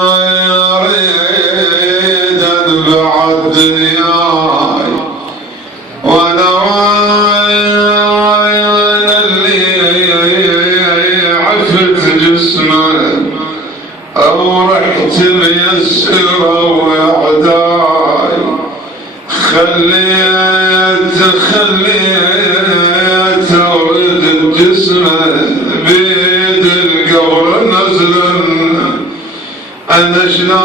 اريد ادفع دنياي وانا اللي عفت جسمه او رحت ميسره واعداي خليت ورد جسمه بيد القبر نزلا أنا شلون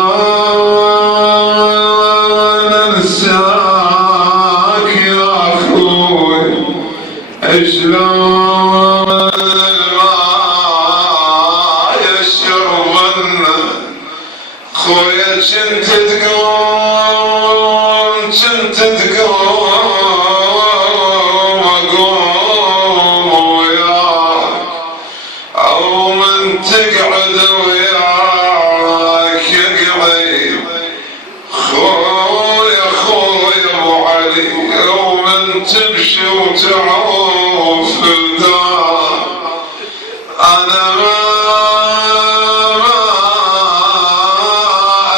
أنساك يا أخوي شلون ما يشربن خويا كنت تقوم أقوم وياك أو من تقعد وياك خويا ابو علي ومن تمشي وتعوف الدار انا ما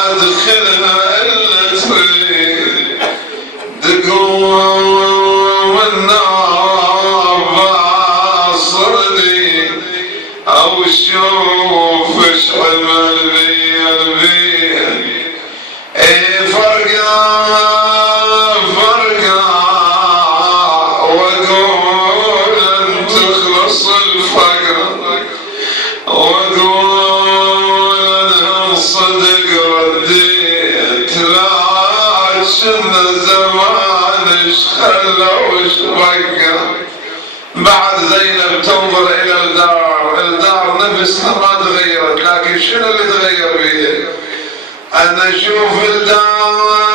ادخلها الا تريد تقوم النار باصرني او شوف ايش عمل بي البيت فرقة واقول ان تخلص الفقر واقول ان صدق رديت لكن زمان ايش خلى وايش بقى بعد زينب تنظر الى الدار نفسها ما تغيرت لكن شنو اللي تغير فيه؟ أنا أشوف الدار